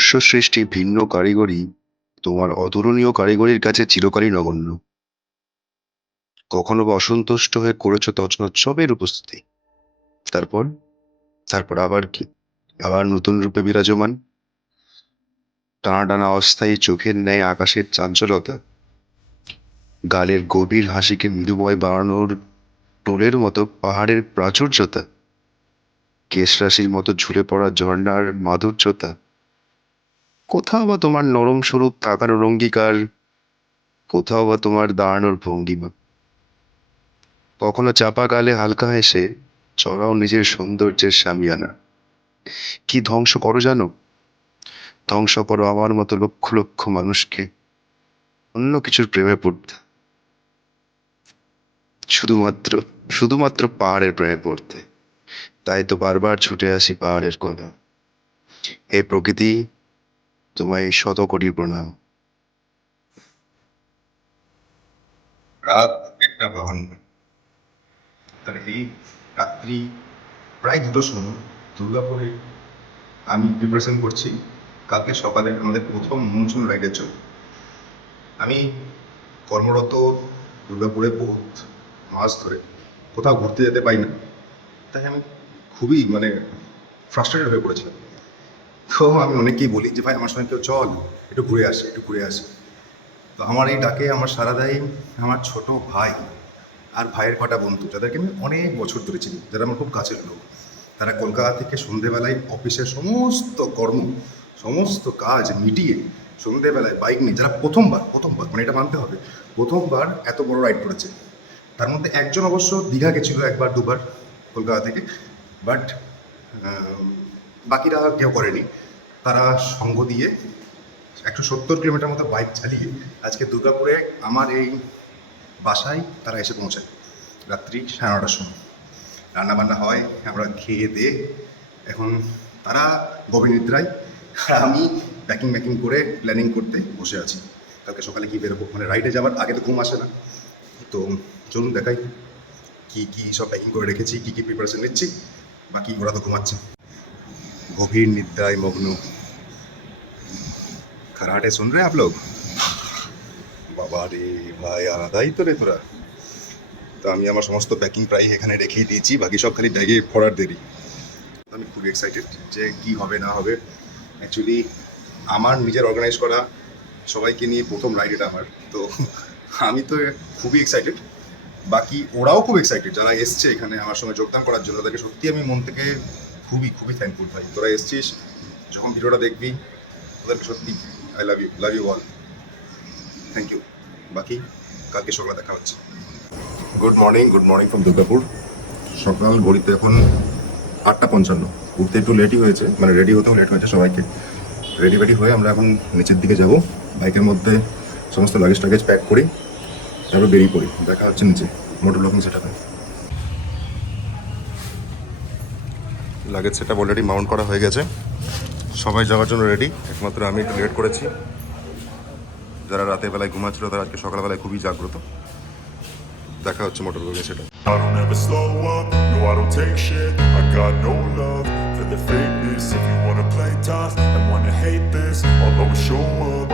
মনুষ্য সৃষ্টি ভিন্ন কারিগরি তোমার অতুলনীয় কারিগরির কাছে চিরকালই নগণ্য। কখনো বা অসন্তুষ্ট হয়ে করেছো তছনছ সবের উপস্থিতি। তারপর তারপর আবার কি? আবার নতুন রূপে বিরাজমান, টানা টানা অস্থায়ী চোখের ন্যায় আকাশের চাঞ্চলতা, গালের গভীর হাসিকে মৃদুময় বাড়ানোর টোলের মতো পাহাড়ের প্রাচুর্যতা, কেশরাশির মতো ঝুলে পড়া ঝর্ণার মাধুর্যতা, কোথাও বা তোমার নরম স্বরূপ তাকানোর অঙ্গীকার, কোথাও বা তোমার দাঁড়ানোর ভঙ্গিমা, কখনো চাপা গালে হালকা হেসে চড়াও নিজের সৌন্দর্যের সামিয়ানা। কি ধ্বংস করো জানো? ধ্বংস করো আমার মতো লক্ষ লক্ষ মানুষকে অন্য কিছুর প্রেমে পড়তে, শুধুমাত্র শুধুমাত্র পাহাড়ের প্রেমে পড়তে। তাই তো বারবার ছুটে আসি পাহাড়ের কোণে। হে প্রকৃতি, তোমায় শত কোটি প্রণাম। রাত 1:52। তাহলে এই রাত্রি প্রায় 2টোর সময় দুর্গাপুরে আমি প্রিপারেশন করছি কালকে সকালে আমাদের প্রথম মনসুন রাইডের জন্য। আমি কর্মরত দুর্গাপুরে বহুত মাস ধরে কোথাও ঘুরতে যেতে পাই না, তাই আমি খুবই ফ্রাস্ট্রেটেড হয়ে পড়েছিলাম। তো আমি অনেককেই বলি যে ভাই আমার সঙ্গে কেউ চল, একটু ঘুরে আসি একটু ঘুরে আসি। তো আমার এই ডাকে আমার সারা দেয় আমার ছোট ভাই আর ভাইয়ের কটা বন্ধু, যাদেরকে আমি অনেক বছর ধরে চিনি, যারা আমার খুব কাছের লোক। তারা কলকাতা থেকে সন্ধেবেলায় অফিসের সমস্ত কর্ম, সমস্ত কাজ মিটিয়ে সন্ধেবেলায় বাইক নিয়ে, যারা প্রথমবার এটা মানতে হবে, প্রথমবার এত বড় রাইড করেছে। তার মধ্যে একজন অবশ্য দীঘা গেছিলো একবার দুবার কলকাতা থেকে, বাট বাকিরা কেউ করেনি। তারা সঙ্গ দিয়ে 170 কিলোমিটার মতো বাইক চালিয়ে আজকে দুর্গাপুরে আমার এই বাসায় তারা এসে পৌঁছায় রাত্রি 9:30টার সময়। রান্নাবান্না হয়, আমরা খেয়ে দিয়ে এখন তারা গভীর নিদ্রায়, আর আমি প্যাকিং করে প্ল্যানিং করতে বসে আছি কালকে সকালে কী বেরোবো। রাইডে যাওয়ার আগে তো ঘুম আসে না, তো চলুন দেখাই কি কি সব প্যাকিং করে রেখেছি, কি কি প্রিপারেশন নিচ্ছি। বাকি ওরা তো ঘুমাচ্ছে, গভীর নিদ্রায় মগ্ন। खराटे सुन रहे हैं आप लोग? বাবা রে ভাই, আলাদাই তো রে তোরা। তো আমি আমার সমস্ত প্যাকিং প্রায় এখানে রেখেই দিয়েছি, বাকি সব খালি ব্যাগে ভরার দেরি। আমি খুবই এক্সাইটেড যে কি হবে না হবে। অ্যাকচুয়ালি আমার নিজের অর্গানাইজ করা সবাইকে নিয়ে প্রথম রাইড এটা আমার, তো আমি তো খুবই এক্সাইটেড। বাকি ওরাও খুব এক্সাইটেড, যারা এসছে এখানে আমার সঙ্গে যোগদান করার জন্য, তাদেরকে সত্যি আমি মন থেকে খুবই খুবই থ্যাঙ্কফুল ভাই। তোরা এসছিস, যখন ভিডিওটা দেখবি ওদেরকে সত্যি I love you all, thank you. বাকি কালকে সকালে দেখা হচ্ছে। Good morning from Durgapur. সকাল ঘড়িতে এখন 8:55। উঠতে একটু লেটই হয়েছে, রেডি হতেও লেট হয়েছে সবাইকে। রেডি হয়ে আমরা এখন নিচের দিকে যাব, বাইকের মধ্যে সমস্ত লাগেজ প্যাক করি, তারপর বেরিয়ে পড়ি। দেখা হচ্ছে নিচে মোটর ব্লকিং সেট আপে। Luggage set up already Mount করা হয়ে গেছে, সবাই যাওয়ার জন্য রেডি। একমাত্র আমি একটু লেট করেছি। যারা রাতের বেলায় ঘুমাচ্ছিল তারা আজকে সকালবেলায় খুবই জাগ্রত। দেখা হচ্ছে motor blocking set up. I don't ever slow up, no I don't take shit. I got no love for the fakeness. If you wanna play tough and wanna hate this, I'll always show up.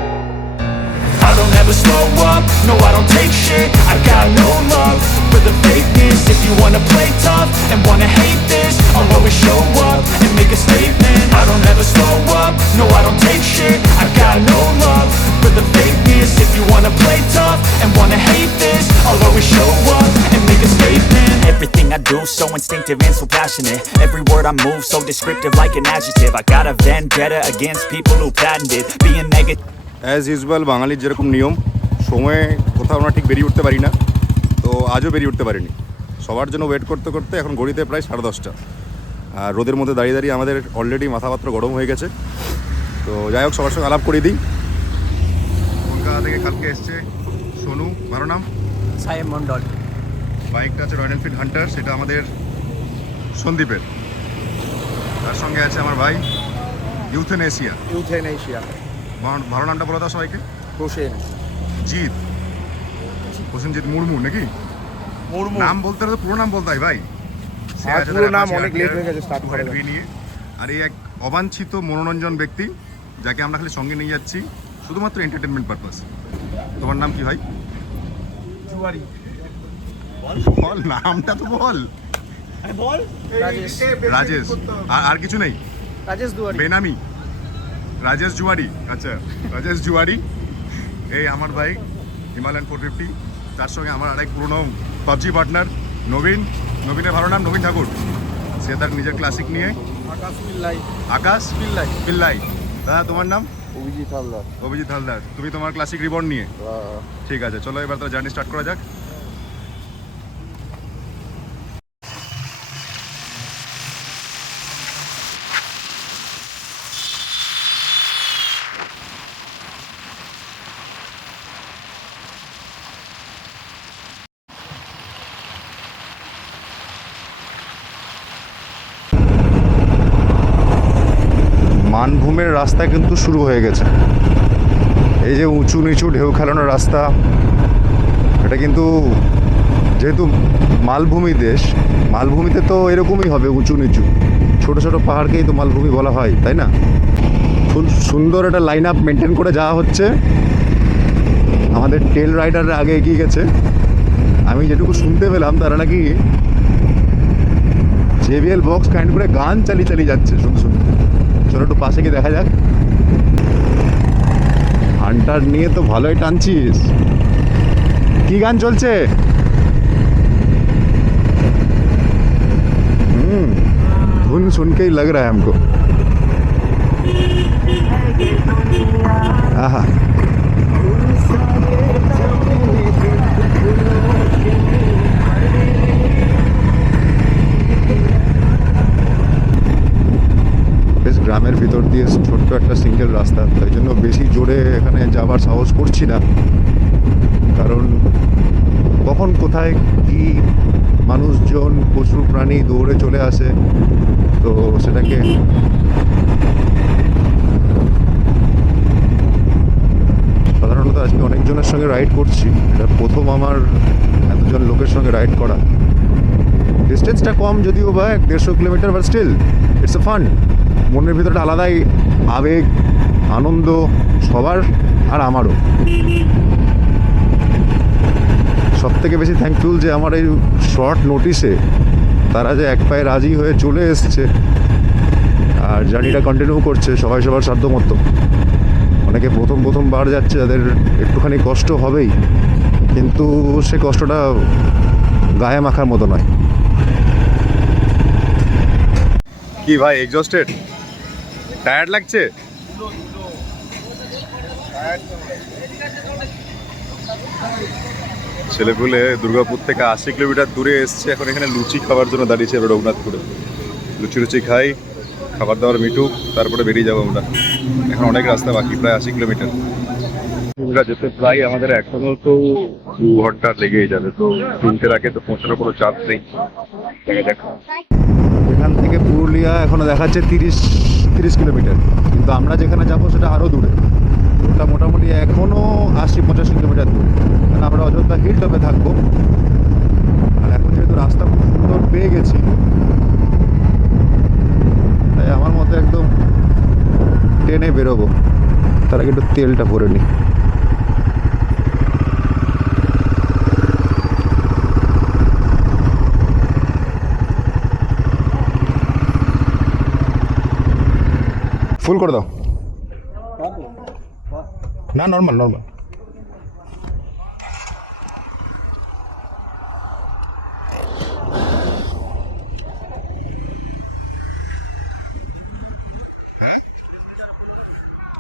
I don't ever slow up, no I don't take shit. I got no love for the fakeness. If you wanna play tough and wanna hate this, I'll always show up and make a statement. I don't ever slow up, no I don't take shit. I got no love for the fakeness. If you wanna play tough and wanna hate this, I'll always show up and make a statement. Everything I do so instinctive and so passionate. Every word I move so descriptive like an adjective. I got a vendetta against people who patented being negative. As usual বাঙালির যেরকম নিয়ম, সময়ে কোথাও আমরা ঠিক বেরিয়ে উঠতে পারি না, তো আজও বেরিয়ে উঠতে পারিনি। সবার জন্য ওয়েট করতে করতে এখন ঘড়িতে প্রায় 10:30। আর রোদের মধ্যে দাঁড়িয়ে দাঁড়িয়ে আমাদের অলরেডি মাথাপত্র গরম হয়ে গেছে। তো যাই হোক, সবার সঙ্গে আলাপ করে দিই। কলকাতা থেকে কালকে এসছে সোনু, ভালো নাম সায়েম মন্ডল। বাইকটা আছে রয়্যাল এনফিল্ড হান্টার, সেটা আমাদের সন্দীপের। তার সঙ্গে আছে আমার ভাই ইউথেনেশিয়া। ভালো নামটা বলে দাও সবাইকে। প্রসেনজিৎ মুর্মু নাকি? নাম বলতে হলে তো পুরো নাম বলতে হয় ভাই। পুরো নাম অনেক লেট হয়ে গেছে স্টার্ট করে নিয়ে। আর এই এক অবাঞ্ছিত মনোরঞ্জন ব্যক্তি, যাকে আমরা খালি সঙ্গে নিয়ে যাচ্ছি শুধুমাত্র এন্টারটেনমেন্ট পারপাস। তোমার নাম কি ভাই? জুয়ারি। বল নামটা তো বল। বল। রাজেশ। রাজেশ। আর কিছু নেই? রাজেশ জুয়ারি। বেনামি রাজেশ জুয়ারি। আচ্ছা, রাজেশ জুয়ারি। এই আমার ভাই হিমালয়ান 450, তার সঙ্গে আমার আরেক পুরনো পাবজি পার্টনার নবীন। নবীনের ভালো নাম নবীন ঠাকুর। সে তার নিজের ক্লাসিক নিয়ে। আকাশ পিল্লাই। আকাশ পিল্লাই। পিল্লাই। দাদা তোমার নাম? অভিজিৎ হালদার। অভিজিৎ হালদার। তুমি তোমার ক্লাসিক রিবন নিয়ে। ঠিক আছে, চলো এবার তো জার্নি স্টার্ট করা যাক। মানভূমের রাস্তা কিন্তু শুরু হয়ে গেছে। এই যে উঁচু নিচু ঢেউ খেলানোর রাস্তা, এটা কিন্তু যেহেতু মালভূমি দেশ, মালভূমিতে তো এরকমই হবে, উঁচু নিচু ছোট ছোট পাহাড়কেই তো মালভূমি বলা হয়, তাই না? খুব সুন্দর একটা লাইন আপ মেনটেন করে যাওয়া হচ্ছে। আমাদের টেল রাইডাররা আগে এগিয়ে গেছে। আমি যেটুকু শুনতে পেলাম তারা নাকি JBL বক্স কাইন্ড করে গান চালিয়ে চালিয়ে যাচ্ছে শুনতে শুনতে। চলো একটু পাশে গিয়ে দেখা যাক। হান্টার নিয়ে তো ভালোই টানছিস। কি গান চলছে? धुन सुन के ही लग रहा है हमको। आहा, বেশ গ্রামের ভিতর দিয়ে ছোট্ট একটা সিঙ্গেল রাস্তা, তাই জন্য বেশি জোরে এখানে যাবার সাহস করছি না, কারণ কখন কোথায় কি মানুষজন পশু প্রাণী দৌড়ে চলে আসে, তো সেটাকে সাধারণত আজকে অনেকজনের সঙ্গে রাইড করছি, এটা প্রথম আমার এতজন লোকের সঙ্গে রাইড করা। ডিস্টেন্সটা কম যদিও বা 150 kilometre, but still it's a fun. মনের ভিতরটা আলাদাই আবেগ আনন্দ সবার, আর আমারও। সব থেকে বেশি থ্যাঙ্কফুল যে আমার এই শর্ট নোটিসে তারা যে এক পায়ে রাজি হয়ে চলে এসছে আর জার্নিটা কন্টিনিউ করছে সবাই সবার সাধ্যমতো। অনেকে প্রথমবার যাচ্ছে, যাদের একটুখানি কষ্ট হবেই, কিন্তু সে কষ্টটা গায়ে মাখার মতো নয়। কি ভাই, এক্সস্টেড? টায়ার্ড লাগছে? ছেলেপুলে দুর্গাপুর থেকে 80 কিলোমিটার দূরে এসছে, এখন এখানে লুচি খাওয়ার জন্য দাঁড়িয়েছে রঘুনাথপুরে। লুচি খাই, খাবার দাবার মিটুক, তারপরে বেরিয়ে যাবো আমরা। এখন অনেক রাস্তা বাকি, প্রায় 80 কিলোমিটার যেতে প্রায় আমাদের এখনো তো 2 ঘন্টা লেগেই যাবে। তো 3টের আগে তো পৌঁছানোর কোনো চান্স নেই। দেখা যাক। এখান থেকে পুরুলিয়া এখনো দেখাচ্ছে 30 কিলোমিটার, কিন্তু আমরা যেখানে যাবো সেটা আরও দূরে। ওটা মোটামুটি এখনও 80-85 কিলোমিটার দূরে, কারণ আমরা অযোধ্যা হিল টপে থাকবো। আর এখন যেহেতু রাস্তা খুব সুন্দর পেয়ে গেছি, তাই আমার মতে একদম ট্রেনে বেরোবো। তার আগে একটু তেলটা ভরে নিই। ফুল করে দাও না, নর্মাল।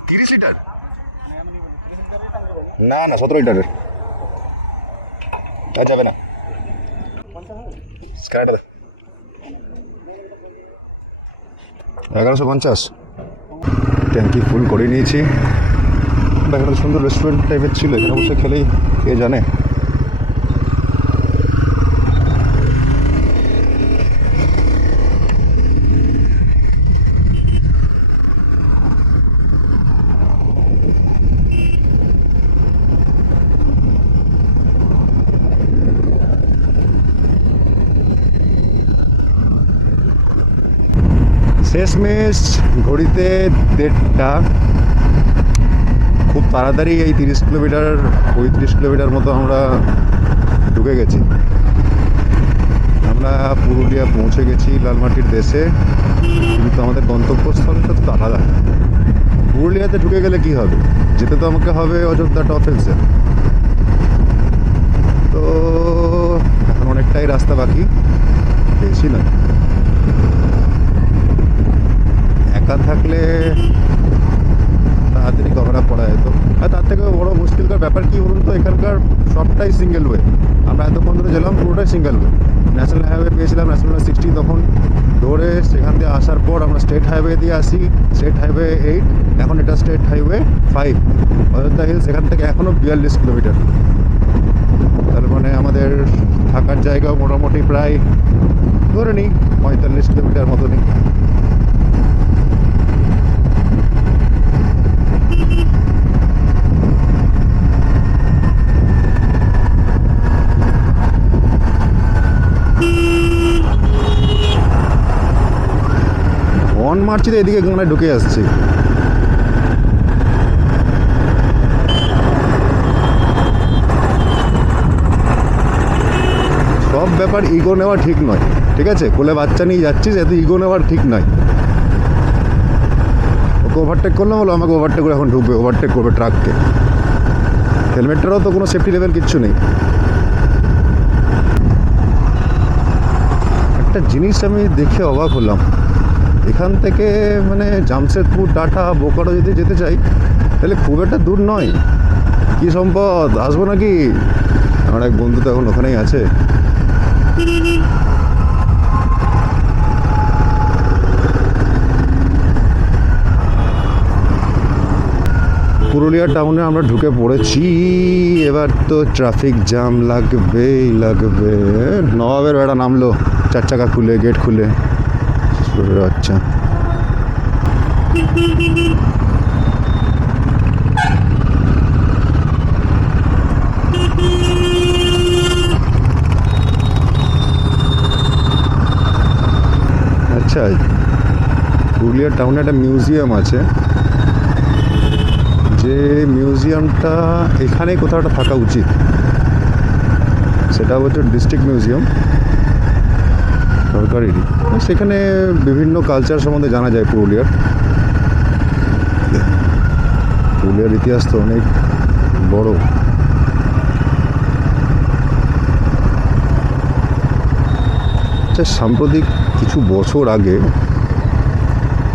30 লিটার? না 17 লিটারের আর যাবে না। স্ক্যানারটা দে। 1150। ট্যাঙ্কি ফুল করে নিয়েছি। একটা সুন্দর রেস্টুরেন্ট টাইপের ছিল, এখানে বসে খেলেই কে জানে। শেষমেশ ঘড়িতে 1:30। খুব তাড়াতাড়ি এই 30 কিলোমিটার 35 কিলোমিটার মতো আমরা ঢুকে গেছি। আমরা পুরুলিয়া পৌঁছে গেছি লালমাটির দেশে, কিন্তু আমাদের গন্তব্যস্থলটা তো আলাদা। পুরুলিয়াতে ঢুকে গেলে কি হবে, যেতে তো আমাকে হবে অযোধ্যা টফেলসে। তো এখন অনেকটাই রাস্তা বাকি, বেশি নয়। একা থাকলে তাড়াতাড়ি কভার আপ করা যেত। আর তার থেকে বড় মুশকিলকার ব্যাপার কি বলুন তো, এখানকার সবটাই সিঙ্গেল ওয়ে। আমরা এতক্ষণ ধরে গেলাম পুরোটাই সিঙ্গেল ওয়ে। ন্যাশনাল হাইওয়ে পেয়েছিলাম, ন্যাশনাল 60, তখন ধরে সেখান দিয়ে আসার পর আমরা স্টেট হাইওয়ে দিয়ে আসি, স্টেট হাইওয়ে 8, এখন এটা স্টেট হাইওয়ে 5 অযোধ্যা হিলস। এখান থেকে এখনও 42 কিলোমিটার। তার মানে আমাদের থাকার জায়গাও মোটামুটি প্রায় ধরে নিই 45 কিলোমিটার মতো নেই। হর্ন মারছি তো এদিকে মনে ঢুকে আসছি। সব ব্যাপার ইগো নেওয়া ঠিক নয়, ঠিক আছে? কোলে বাচ্চা নিয়ে যাচ্ছিস, এত ইগো নেওয়ার ঠিক নয়। ওকে ওভারটেক করলাম, হলো আমাকে ওভারটেক করে এখন ঢুকবে, ওভারটেক করবে ট্রাককে। হেলমেটটারও তো কোনো সেফটি লেভেল কিচ্ছু নেই। একটা জিনিস আমি দেখে অবাক হলাম, এখান থেকে মানে জামশেদপুর, টাটা, বোকারো যদি যেতে চাই তাহলে খুব একটা দূর নয়। কি সম্পদ, আসবো নাকি? আমার এক বন্ধু তো এখন ওখানেই আছে। পুরুলিয়া টাউনে আমরা ঢুকে পড়েছি। এবার তো ট্রাফিক জ্যাম লাগবেই লাগবে। নবাবের বেড়া নামলো, 4 চাকা খুলে, গেট খুলে। আচ্ছা, আচ্ছা, পুরুলিয়া টাউনে একটা মিউজিয়াম আছে, যে মিউজিয়ামটা এখানেই কোথাও একটা থাকা উচিত। সেটা হচ্ছে ডিস্ট্রিক্ট মিউজিয়াম, সরকারেরই। সেখানে বিভিন্ন কালচার সম্বন্ধে জানা যায় পুরুলিয়ার। পুরুলিয়ার ইতিহাস তো অনেক বড়। আচ্ছা, সাম্প্রতিক কিছু বছর আগে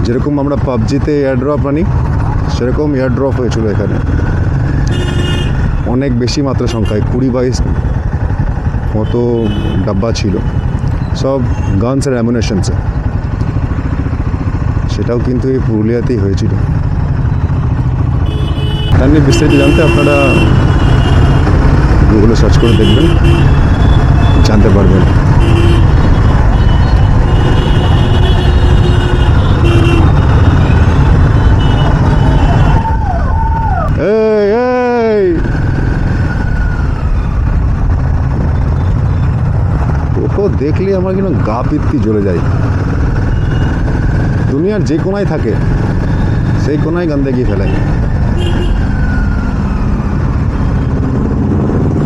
যেরকম আমরা পাবজিতে এয়ারড্রপ আনি, সেরকম এয়ারড্রপ হয়েছিল এখানে অনেক বেশি মাত্রা সংখ্যায়, 20-22 মতো ডাব্বা ছিল, সব গানস আর অ্যামুনেশনসে। সেটাও কিন্তু এই পুরুলিয়াতেই হয়েছিল। তার নিয়ে বিস্তারিত জানতে আপনারা গুগলে সার্চ করে দেখবেন, জানতে পারবেন। টোটো দেখলে আমার কিন্তু গা পিত্তি জ্বলে যায়। দুনিয়ার যে কোনায় থাকে সেই কোনায় গন্দেগি ফেলাই।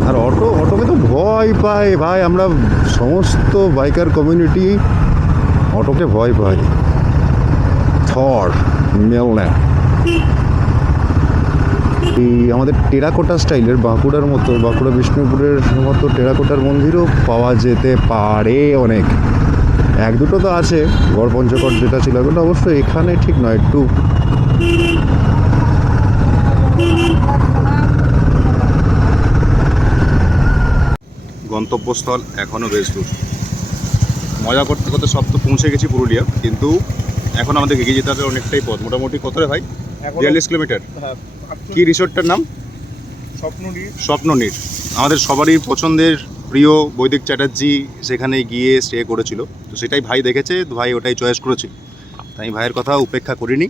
আর অটোকে তো ভয় পায় ভাই। আমরা সমস্ত বাইকার কমিউনিটি অটোকে ভয় পাই। থর মেলনা, এই আমাদের টেরাকোটা স্টাইলের বাঁকুড়ার মতো, বাঁকুড়া বিষ্ণুপুরের মতো টেরাকোটার মন্দিরও পাওয়া যেতে পারে অনেক। 1-2 তো আছে, গড় পঞ্চকট যেটা ছিল, ওটা অবশ্য এখানে ঠিক নয়। একটু গন্তব্যস্থল এখনও বেশ দূর। মজা করতে করতে সব তো পৌঁছে গেছি পুরুলিয়া, কিন্তু এখন আমাদের এগিয়ে যেতে হবে অনেকটাই পথ। মোটামুটি কত রে ভাই? 42 কিলোমিটার। কি রিসোর্টটার নাম? স্বপ্ননীড়। আমাদের সবারই পছন্দের প্রিয় বৈদিক চ্যাটার্জি সেখানে গিয়ে স্টে করেছিল, তো সেটাই ভাই দেখেছে, ভাই ওটাই চয়েস করেছিল। তাই ভাইয়ের কথা উপেক্ষা করিনি,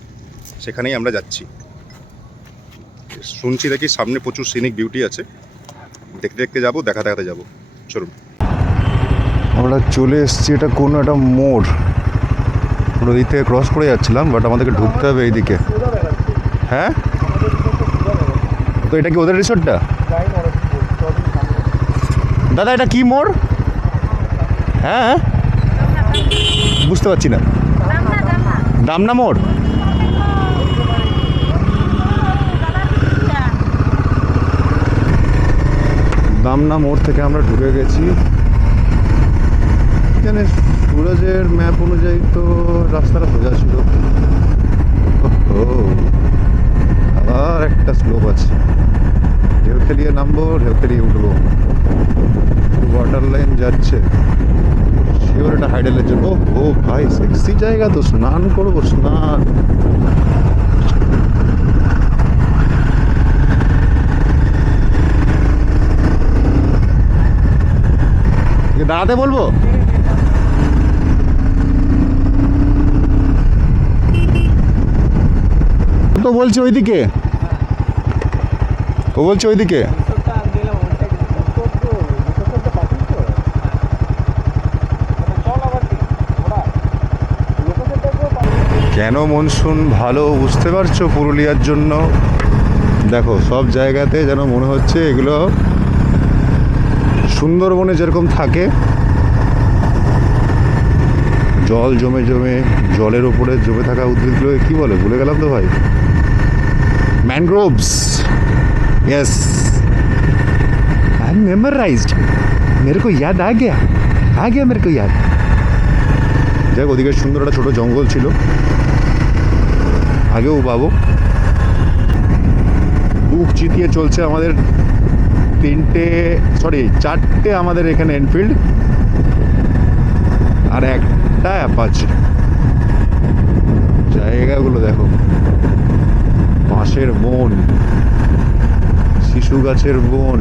সেখানেই আমরা যাচ্ছি। শুনছি দেখি সামনে প্রচুর সিনিক বিউটি আছে, দেখতে দেখতে যাবো, দেখাতে যাবো। চলুন, আমরা চলে এসেছি। এটা কোনো একটা মোড়, নদী থেকে ক্রস করে যাচ্ছিলাম, বাট আমাদেরকে ঢুকতে হবে এইদিকে। হ্যাঁ, তো এটা কি ওদের রিসোর্টটা? দাদা এটা কি মোড়? হ্যাঁ, বুঝতে পারছি না। দামনা মোড়? দামনা মোড় থেকে আমরা ঢুকে গেছি। এখানে সুরজের ম্যাপ অনুযায়ী তো রাস্তাটা সোজা ছিল। ও, আবার একটা স্লোপ আছে। ঢেউ খেলিয়ে নামবো, ঢেউ খেলিয়ে উঠবো। ওয়াটার লাইন যাচ্ছে, শিওর এটা হাইডেলের জন্য। ও ভাই, সেক্সি জায়গা তো, স্নান করবো, স্নান। দাঁড়াতে বলবো? তো বলছি ওইদিকে, ও বলছে ওইদিকে। কেন মনসুন ভালো বুঝতে পারছো পুরুলিয়ার জন্য? দেখো সব জায়গাতে যেন মনে হচ্ছে এগুলো সুন্দরবনে যেরকম থাকে, জল জমে জমে, জলের ওপরে জমে থাকা উদ্ভিদগুলো কি বলে ভুলে গেলাম তো ভাই। Mangroves, yes I am memorised, मेरे को याद आ गया मेरे को याद। যাক, ওদিকে সুন্দর একটা ছোটো জঙ্গল ছিল, আগেও পাবো। বুক চিতিয়ে চলছে আমাদের চারটে আমাদের এখানে এনফিল্ড আর একটা অ্যাপাচি। জায়গাগুলো দেখো, বাঁশের বন, শিশু গাছের বন,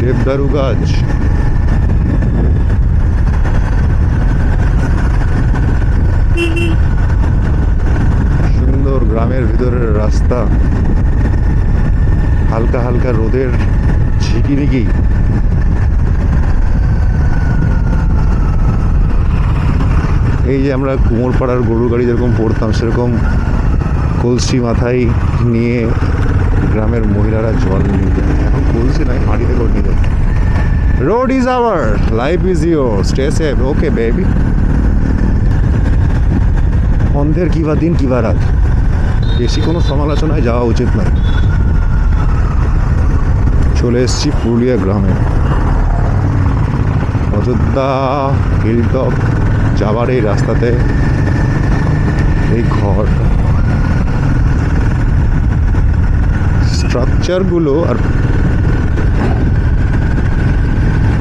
দেবদারু গাছ, সুন্দর গ্রামের ভিতরের রাস্তা, হালকা হালকা রোদের ঝিকিমিকি। এই যে আমরা কুমোরপাড়ার গরুর গাড়ি যেরকম পড়তাম, সেরকম কলসি মাথায় নিয়ে গ্রামের মহিলারা জল নিয়ে যায়। এখন কলসি নয়, হাঁড়িতে করে নিয়ে যায়। Road is our, life is your, stay safe, okay baby. অন্ধের কিবা দিন কিবা রাত, বেশি কোনো সমালোচনায় যাওয়া উচিত নয়। চলে এসেছি পুরুলিয়া গ্রামে, অযোধ্যা হিলটপ যাবার এই রাস্তাতে এই ঘর, স্ট্রাকচারগুলো আর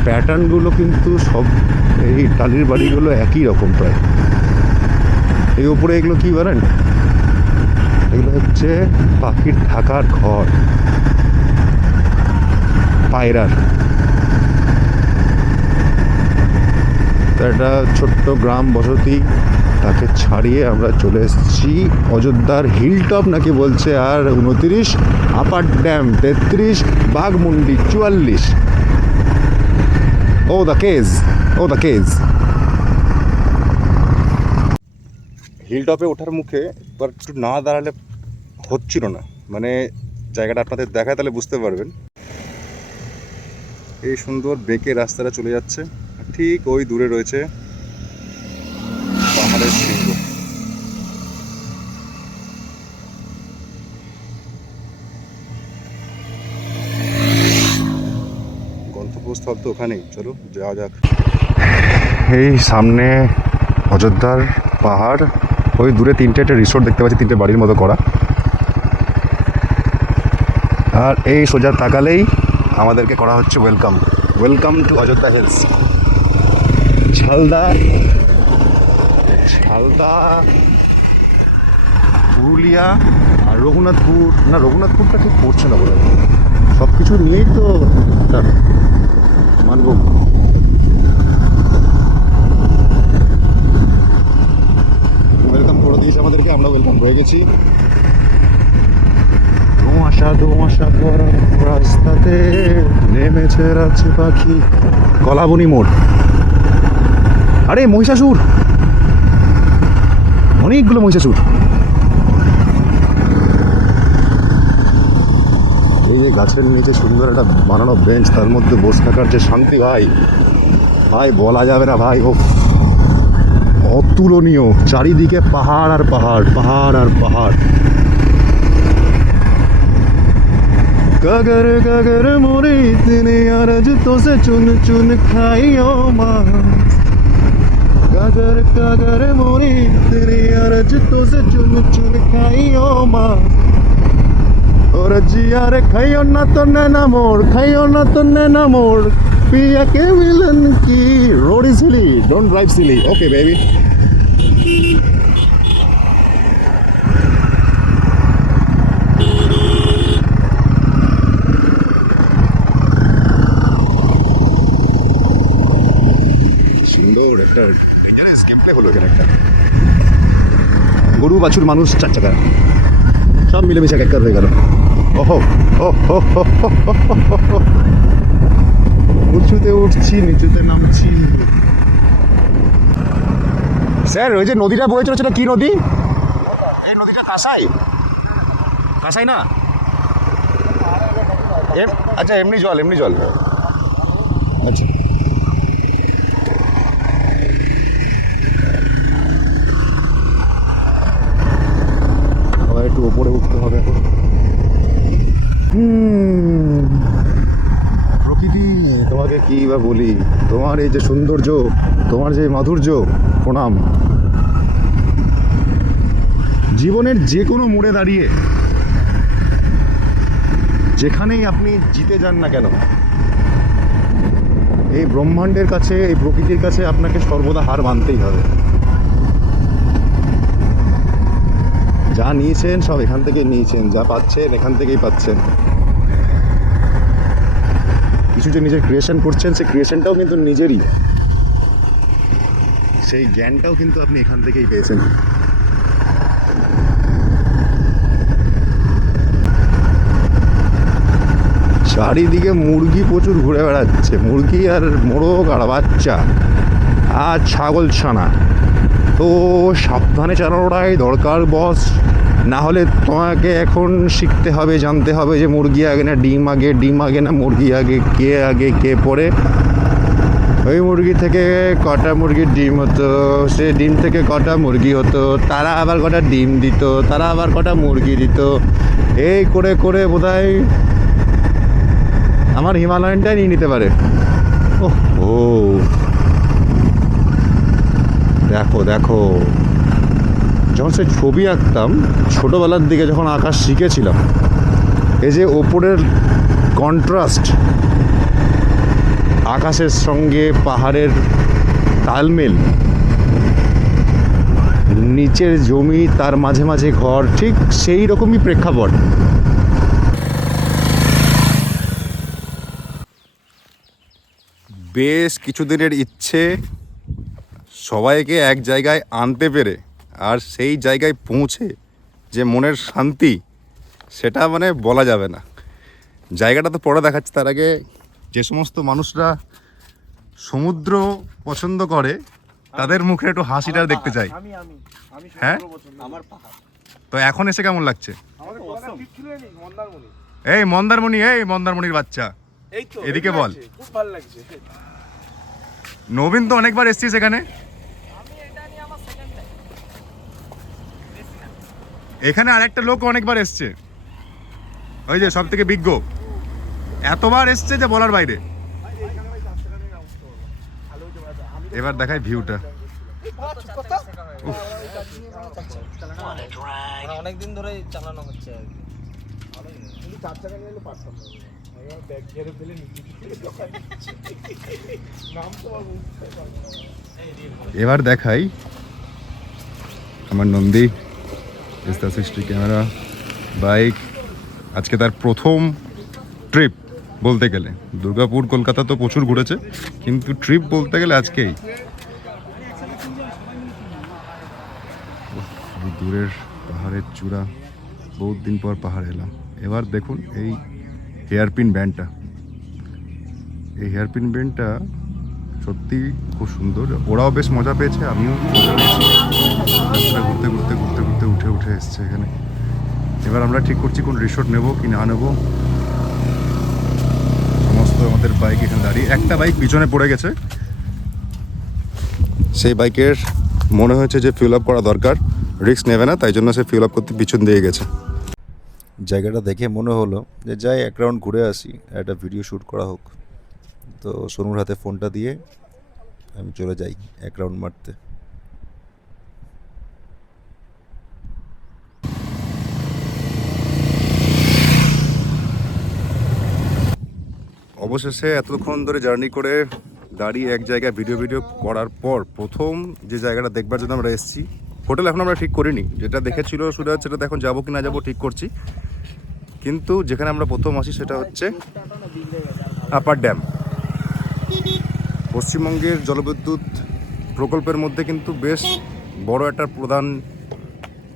প্যাটার্নগুলো কিন্তু সব, এই টালির বাড়িগুলো একই রকম প্রায়। এই উপরে এগুলো কি বলেন, এগুলো হচ্ছে পাখির থাকার ঘর, পায়রার। তো একটা ছোট্ট গ্রাম বসতি, তাকে ছাড়িয়ে আমরা চলে এসেছি অযোধ্যার হিলটপ নাকি বলছে, আর 29 আপার ড্যাম, 33 বাঘমুন্ডি, 44 ও দ্য কেজ, ও দ্য কেজ। হিলটপে ওঠার মুখে এবার একটু না দাঁড়ালে হচ্ছিল না, মানে জায়গাটা আপনাদের দেখায় তাহলে বুঝতে পারবেন। এই সুন্দর বেঁকে রাস্তাটা চলে যাচ্ছে, ঠিক ওই দূরে রয়েছে পাহাড়ের শৃঙ্গ। গন্তব্যস্থল তো ওখানেই, চলো যাওয়া যাক। এই সামনে অযোধ্যার পাহাড়, ওই দূরে তিনটে একটা রিসোর্ট দেখতে পাচ্ছি, তিনটে বাড়ির মতো করা। আর এই সোজা তাকালেই আমাদেরকে করা হচ্ছে welcome, welcome to Ayodhya hills. Jhalda, Purulia আর রঘুনাথপুর, না রঘুনাথপুরটা ঠিক পড়ছে না বলে, সব কিছু নিয়েই তো মানব। ওয়েলকাম করে দিয়েছে আমাদেরকে, আমরা ওয়েলকাম হয়ে গেছি। কুয়াশা ধোঁয়াশা ভরা রাস্তাতে নেমেছে রাজ্য পাখি। কলাবনি মোড়। আরে মহিষাসুর, অনেকগুলো মহিষাসুর। এই যে গাছের নিচে সুন্দর একটা বানানো বেঞ্চ, তার মধ্যে বসে থাকার যে শান্তি ভাই, ভাই বলা যাবে না ভাই। ও অতুলনীয়, চারিদিকে পাহাড় আর পাহাড়, পাহাড় আর পাহাড়। गगर गगर मोरे इतने अरज तो से चुन चुन खाइयो माँ। गगर गगर मोरे इतने अरज तो से चुन चुन खाइयो माँ। और जिया रे खाइयो ना तो नैना मोड़, खाइयो ना तो नैना मोड़। पिया के विलन की road is silly, don't drive silly. Okay baby. সুন্দর একটা ডেঞ্জারাস গেম প্লে হলো এখানে একটা। গরু বাছুর মানুষ চার চাকা সব মিলেমিশে একাকার হয়ে গেল। ওহো ও উঁচুতে উঠছি নিচুতে নামছি। স্যার ওই যে নদীটা বয়ে চলেছে কি নদী? এই নদীটা কাঁসাই? কাঁসাই না? আচ্ছা এমনি জল, এমনি জল। আচ্ছা একটু ওপরে উঠতে হবে এখন। প্রকৃতি তোমাকে কি বা বলি, তোমার এই যে সৌন্দর্য, তোমার যে মাধুর্য, প্রণাম। জীবনের যে কোনো মোড়ে দাঁড়িয়ে যেখানেই আপনি জিতে যান না কেন, এই ব্রহ্মাণ্ডের কাছে, এই প্রকৃতির কাছে আপনাকে সর্বদা হার মানতেই হবে। যা নিয়েছেন সব এখান থেকে নিয়েছেন, যা পাচ্ছেন এখান থেকেই পাচ্ছেন। কিছু যে নিজের ক্রিয়েশন করছেন, সেই ক্রিয়েশনটাও কিন্তু নিজেরই, সেই জ্ঞানটাও কিন্তু আপনি এখান থেকেই পেয়েছেন। চারিদিকে মুরগি প্রচুর ঘুরে বেড়াচ্ছে, মুরগি আর মোরগ আর বাচ্চা আর ছাগল ছানা। তো সাবধানে চালানোটাই দরকার বস, না হলে তোমাকে এখন শিখতে হবে, জানতে হবে যে মুরগি আগে না ডিম আগে, ডিম আগে না মুরগি আগে কে পড়ে। ওই মুরগি থেকে কটা মুরগির ডিম হতো, সে ডিম থেকে কটা মুরগি হতো, তারা আবার কটা ডিম দিত, তারা আবার কটা মুরগি দিত। এই করে করে বোধহয় আমার হিমালয়ানটাই নিয়ে নিতে পারে। ও দেখো দেখো, যখন সে ছবি আঁকতাম ছোটোবেলার দিকে, যখন আঁকা শিখেছিলাম, এই যে ওপরের কন্ট্রাস্ট, আকাশের সঙ্গে পাহাড়ের তালমেল, নিচের জমি তার মাঝে মাঝে ঘর, ঠিক সেই রকমই প্রেক্ষাপট। বেশ কিছুদিনের ইচ্ছে সবাইকে এক জায়গায় আনতে পেরে, আর সেই জায়গায় পৌঁছে যে মনের শান্তি, সেটা মানে বলা যাবে না। জায়গাটা তো পরে দেখাচ্ছে, তার আগে যে সমস্ত মানুষরা সমুদ্র পছন্দ করে তাদের মুখে একটু হাসিটা দেখতে চাই। হ্যাঁ, আমার পাহাড়। তো এখন এসে কেমন লাগছে? আমাদের কোথাকার ট্রিপ ছিল এই মন্দারমণি। এই মন্দারমণি, এই মন্দারমণির বাচ্চা, এই তো এদিকে বল। খুব ভালো লাগছে। নবীন তো অনেকবার এসছিস এখানে। এখানে আরেকটা লোক অনেকবার এসছে, ওই যে সব থেকে বিজ্ঞ, এতবার এসছে যে বলার বাইরে। এবার দেখাই ভিউটা। অনেকদিন ধরে চালানো হচ্ছে আর কি। এবার দেখাই আমার নন্দী S60 ক্যামেরা বাইক। আজকে তার প্রথম ট্রিপ বলতে গেলে, দুর্গাপুর কলকাতা তো প্রচুর ঘুরেছে, কিন্তু ট্রিপ বলতে গেলে আজকেই। দূরের পাহাড়ের চূড়া, বহুত দিন পর পাহাড় এলাম। এবার দেখুন এই হেয়ারপিন ব্যান্ডটা, এই হেয়ারপিন ব্যান্ডটা সত্যি খুব সুন্দর। ওরাও বেশ মজা পেয়েছে, আমিও মজা পেয়েছি। রাস্তাটা ঘুরতে ঘুরতে ঘুরতে ঘুরতে উঠে উঠে এসছে এখানে। এবার আমরা ঠিক করছি কোন রিসোর্ট নেব কি না নেব। সমস্ত আমাদের বাইক এখানে দাঁড়িয়ে, একটা বাইক পিছনে পড়ে গেছে, সেই বাইকের মনে হয়েছে যে ফিল আপ করা দরকার, রিস্ক নেবে না, তাই জন্য সে ফিল আপ করতে পিছন দিয়ে গেছে। জায়গাটা দেখে মনে হলো যে যাই এক রাউন্ড ঘুরে আসি, একটা ভিডিও শ্যুট করা হোক। তো সোনুর হাতে ফোনটা দিয়ে আমি চলে যাই এক রাউন্ড মারতে। অবশেষে এতক্ষণ ধরে জার্নি করে দাঁড়িয়ে এক জায়গায় ভিডিও করার পর প্রথম যে জায়গাটা দেখবার জন্য আমরা এসেছি, হোটেল এখন আমরা ঠিক করিনি, যেটা দেখেছিল শুধু সেটাতে এখন যাবো কি না যাবো ঠিক করছি। কিন্তু যেখানে আমরা প্রথম আসি সেটা হচ্ছে আপার ড্যাম। পশ্চিমবঙ্গের জলবিদ্যুৎ প্রকল্পের মধ্যে কিন্তু বেশ বড় একটা প্রদান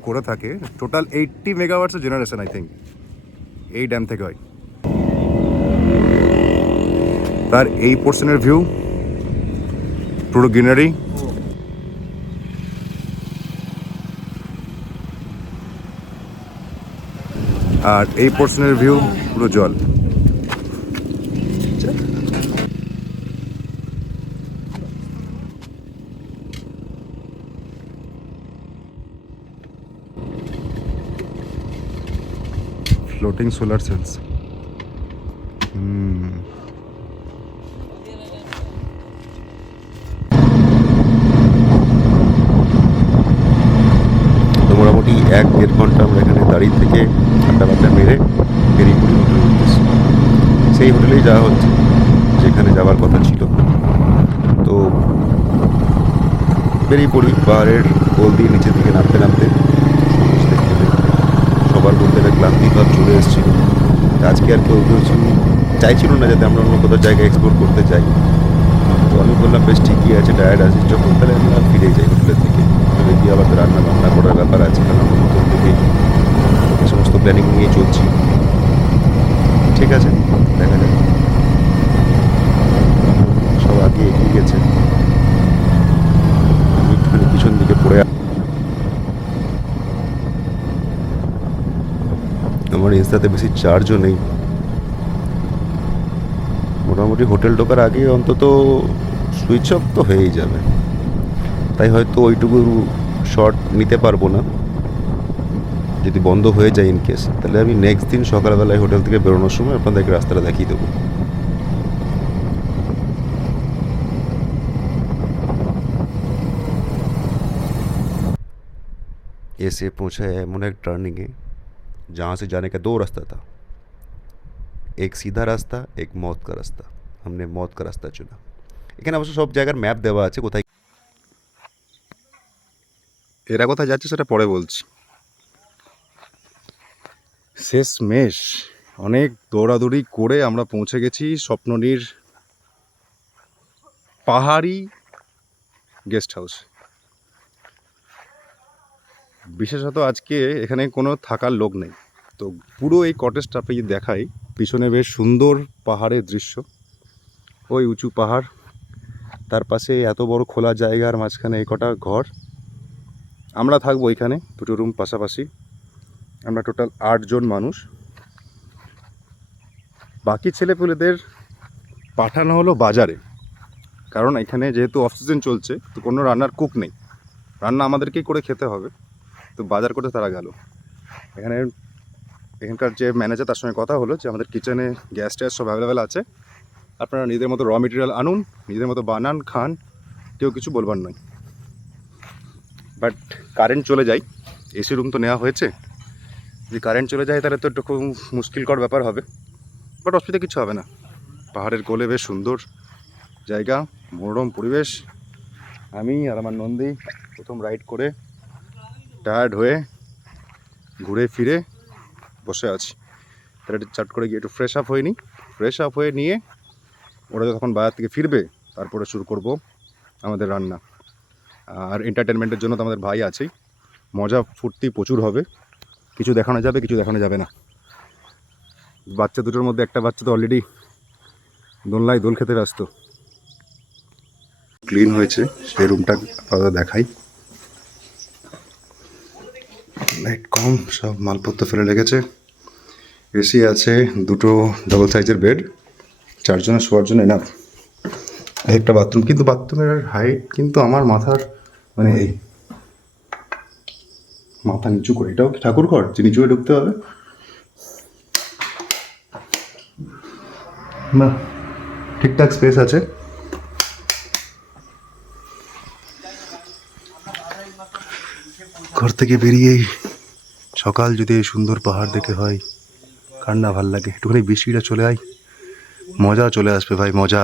করে থাকে। টোটাল 80 মেগাওয়াটসের জেনারেশন আই থিঙ্ক এই ড্যাম থেকে হয়। তার এই পোর্শনের ভিউ পুরো গ্রিনারি, আর এই পোর্শনের ভিউ পুরো জল। Floating solar cells. তো মোটামুটি 1-1.5 ঘন্টা আমরা এখানে দাঁড়িয়ে থেকে আড্ডা মেরে বেরিয়ে পড়ি হোটেলের উদ্দেশ্যে। সেই হোটেলেই যাওয়া হচ্ছে যেখানে যাওয়ার কথা ছিল। তো বেরিয়ে পড়ি পাহাড়ের কোল দিয়ে নিচের দিকে নামতে নামতে। সবুজ দেখতে দেখতে সবার মধ্যে একটা ক্লান্তি ভাব চলে এসেছিল। আজকে আর কেউ কিছু চাইছিল না যাতে আমরা অন্য কোথাও জায়গায় এক্সপ্লোর করতে যাই। তো আমি বললাম বেশ ঠিকই আছে, টায়ার্ড আছিস যখন, তাহলে আমরা ফিরে যাই হোটেলের দিকে। হোটেলে গিয়ে আবার রান্না বান্না করার ব্যাপার আছে, কারণ আমরা প্রথম থেকে এই সমস্ত প্ল্যানিং নিয়ে চলছি। ঠিক আছে, দেখা যাক। সব আগে এগিয়ে গেছে, আমি একটুখানি পিছন দিকে পড়ে। আমার ইনস্টাতে বেশি চার্জও নেই, মোটামুটি হোটেল ঢোকার আগে অন্তত সুইচ অফ তো হয়েই যাবে, তাই হয়তো ওইটুকু শট নিতে পারবো না। যদি বন্ধ হয়ে যায় ইন কেস, তাহলে আমি নেক্সট দিন সকালবেলায় হোটেল থেকে বেরোনোর সময় আপনাদেরকে রাস্তাটা দেখিয়ে দেবো। ऐसे पहुंचा है एमन एक टर्निंग है जहाँ से जाने का 2 रास्ता था, एक सीधा रास्ता, एक मौत का रास्ता। हमने मौत का रास्ता चुना। এখানে অবশ্য সব জায়গার ম্যাপ দেওয়া আছে, কোথায় এরা কোথায় যাচ্ছে সেটা পরে বলছি। শেষমেশ অনেক দৌড়াদৌড়ি করে আমরা পৌঁছে গেছি স্বপ্ননীর পাহাড়ি গেস্ট হাউস। বিশেষত আজকে এখানে কোনো থাকার লোক নেই, তো পুরো এই কটেজটা আপনি দেখাই। পিছনে বেশ সুন্দর পাহাড়ের দৃশ্য, ওই উঁচু পাহাড়, তার পাশে এত বড় খোলা জায়গার মাঝখানে এই কটা ঘর। আমরা থাকবো এখানে, 2টো রুম পাশাপাশি। আমরা টোটাল 8 জন মানুষ। বাকি ছেলেপুলেদের পাঠানো হলো বাজারে, কারণ এখানে যেহেতু অফ সিজন চলছে, তো কোনো রান্নার কুক নেই, রান্না আমাদেরকেই করে খেতে হবে। তো বাজার করতে তারা গেল। এখানকার যে ম্যানেজার, তার সঙ্গে কথা হলো যে আমাদের কিচেনে গ্যাস ট্যাস সব অ্যাভেলেবেল আছে, আপনারা নিজেদের মতো র মেটেরিয়াল আনুন, নিজেদের মতো বানান, খান, কেউ কিছু বলবার নয়। বাট কারেন্ট চলে যায়, এসি রুম তো নেওয়া হয়েছে, যদি কারেন্ট চলে যায় তাহলে তো একটু খুব মুশকিলকর ব্যাপার হবে। বাট অসুবিধা কিছু হবে না, পাহাড়ের কোলে বেশ সুন্দর জায়গা, মনোরম পরিবেশ। আমি আর আমার নন্দী প্রথম রাইড করে টায়ার্ড হয়ে ঘুরে ফিরে বসে আছি। তাহলে একটু চাট করে গিয়ে একটু ফ্রেশ আপ হয়ে নিই। ফ্রেশ আপ হয়ে নিয়ে ওরা যখন বাজার থেকে ফিরবে, তারপরে শুরু করব আমাদের রান্না। আর এন্টারটেনমেন্টের জন্য তো আমাদের ভাই আছেই, মজা ফুর্তি প্রচুর হবে। কিছু দেখানো যাবে, কিছু দেখানো যাবে না। বাচ্চা দুটোর মধ্যে একটা বাচ্চা তো অলরেডি দোলনায় দোল খেতে ব্যস্ত। ক্লিন হয়েছে সেই রুমটা আপাতত দেখাই। লাইট কম, সব মালপত্র ফেলে রেখেছে। এসি আছে, দুটো ডবল সাইজের বেড, 4 জনের শোয়ার জন্য এনাফ। একটা বাথরুম, কিন্তু বাথরুমের হাইট কিন্তু আমার মাথার মানে এই মাথা নিচু করে। এটাও কি ঠাকুর ঘর যে নিচু হয়ে ঢুকতে হবে? না, ঠিকঠাক স্পেস আছে। ঘর থেকে বেরিয়েই সকাল যদি এই সুন্দর পাহাড় দেখে হয়, কার না ভাল লাগে? একটুখানি বৃষ্টিটা চলে আয়, মজা চলে আসবে ভাই, মজা।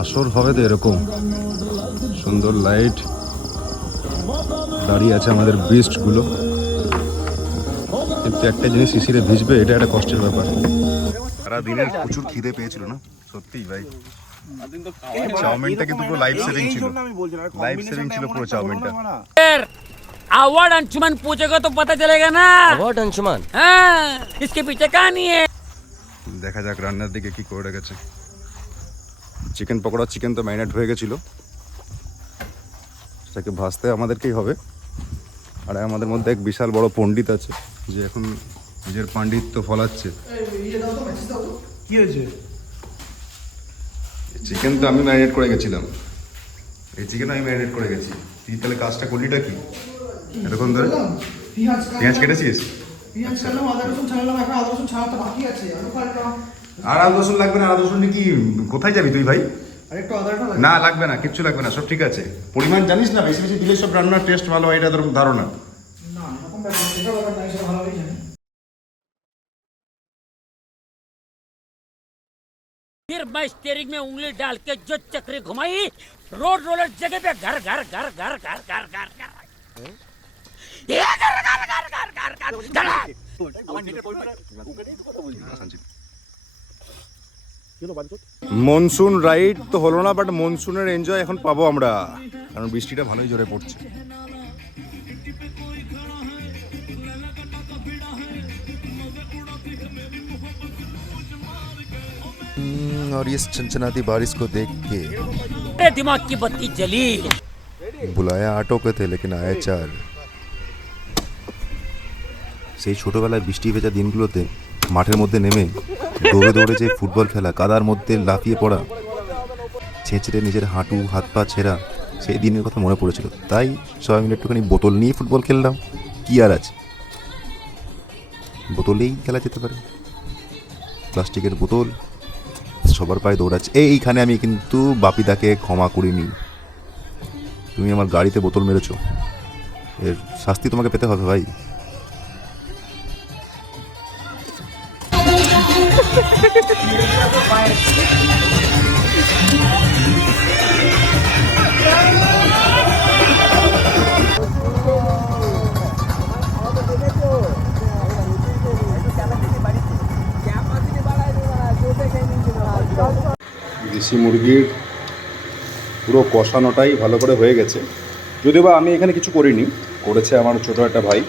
আসর হবে তো এরকম সুন্দর লাইট, দাঁড়িয়ে আছে আমাদের বিস্টগুলো। কিন্তু একটা জিনিস শিশিরে ভিজবে, এটা একটা কষ্টের ব্যাপার। সারা দিনের প্রচুর খিদে পেয়েছিল না সত্যিই ভাই। চাউমিনটা কিন্তু পুরো লাইফ সেভিং ছিল, লাইফ সেভিং ছিল পুরো চাউমিনটা। अवार्ड अंशुमन पूछेगा तो पता चलेगा ना। अवार्ड अंशुमन, हाँ, इसके पीछे कहानी है। দেখা যাক রান্নার দিকে কি করে রেখেছে। চিকেন পকোড়া, চিকেন তো ম্যারিনেট হয়ে গেছিল, সেটাকে ভাজতে আমাদেরকেই হবে। আর আমাদের মধ্যে এক বিশাল বড় পণ্ডিত আছে যে এখন নিজের পাণ্ডিত্য ফলাচ্ছে। কি হয়েছে? চিকেন তো আমি ম্যারিনেট করে গেছিলাম, এই চিকেন আমি ম্যারিনেট করে গেছি। তুই তাহলে কাজটা করলিটা কি এরকম ধরে? পেঁয়াজ কেটেছিস? আর আদা রসুন লাগবে না? আদা রসুন কি কোথায় যাবি তুই ভাই? না লাগবে না, কিচ্ছু লাগবে না, সব ঠিক আছে। পরিমাণ জানিস না, বেশি বেশি দিলে সব রান্নার টেস্ট ভালো হয়, এটা তোর ধারণা। फिर मैं स्टीयरिंग में उंगली डाल के जो चक्री घुमाई, रोड रोलर जगह पे घर घर घर घर घर घर घर घर ये घर घर घर घर घर घर घर। মনসুন রাইড তো হলো না, বাট মনসুনের এনজয় এখন পাবো আমরা, কারণ বৃষ্টিটা ভালোই জোরে পড়ছে। और इस चंचनाती बारिश को देख के मेरे दिमाग की बत्ती जली। बुलाया ऑटो के थे लेकिन आए 4। সেই ছোটবেলায় বৃষ্টি ভেজা দিনগুলোতে মাঠের মধ্যে নেমে দৌড়ে দৌড়ে যে ফুটবল খেলা, কাদার মধ্যে লাফিয়ে পড়া, ছেঁচড়ে নিজের হাঁটু হাত পা ছেঁড়া, সেই দিনের কথা মনে পড়েছিল। তাই সবাই মিলে একটুখানি বোতল নিয়ে ফুটবল খেললাম। কি আর আছে, বোতলেই খেলা যেতে পারে, প্লাস্টিকের বোতল সবার পায়ে দৌড়াচ্ছে। এইখানে আমি কিন্তু বাপিদাকে ক্ষমা করিনি। তুমি আমার গাড়িতে বোতল মেরেছো, এর শাস্তি তোমাকে পেতে হবে ভাই। দেশি মুরগির পুরো কষানোটাই ভালো করে হয়ে গেছে, যদিও বা আমি এখানে কিছু করিনি, করেছে আমার ছোটো একটা ভাই।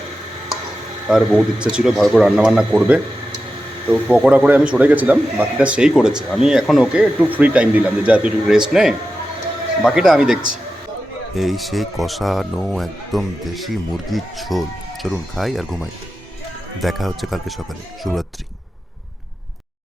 তার বহুত ইচ্ছা ছিল ভালো করে রান্নাবান্না করবে, তো পকোড়া করে আমি সরে গেছিলাম, বাকিটা সেই করেছে। আমি এখন ওকে একটু ফ্রি টাইম দিলাম যে যা তুই একটু রেস্ট নে, বাকিটা আমি দেখছি। এই সেই কষানো একদম দেশি মুরগির ঝোল। চলুন খাই আর ঘুমাই। দেখা হচ্ছে কালকে সকালে। শুভরাত্রি।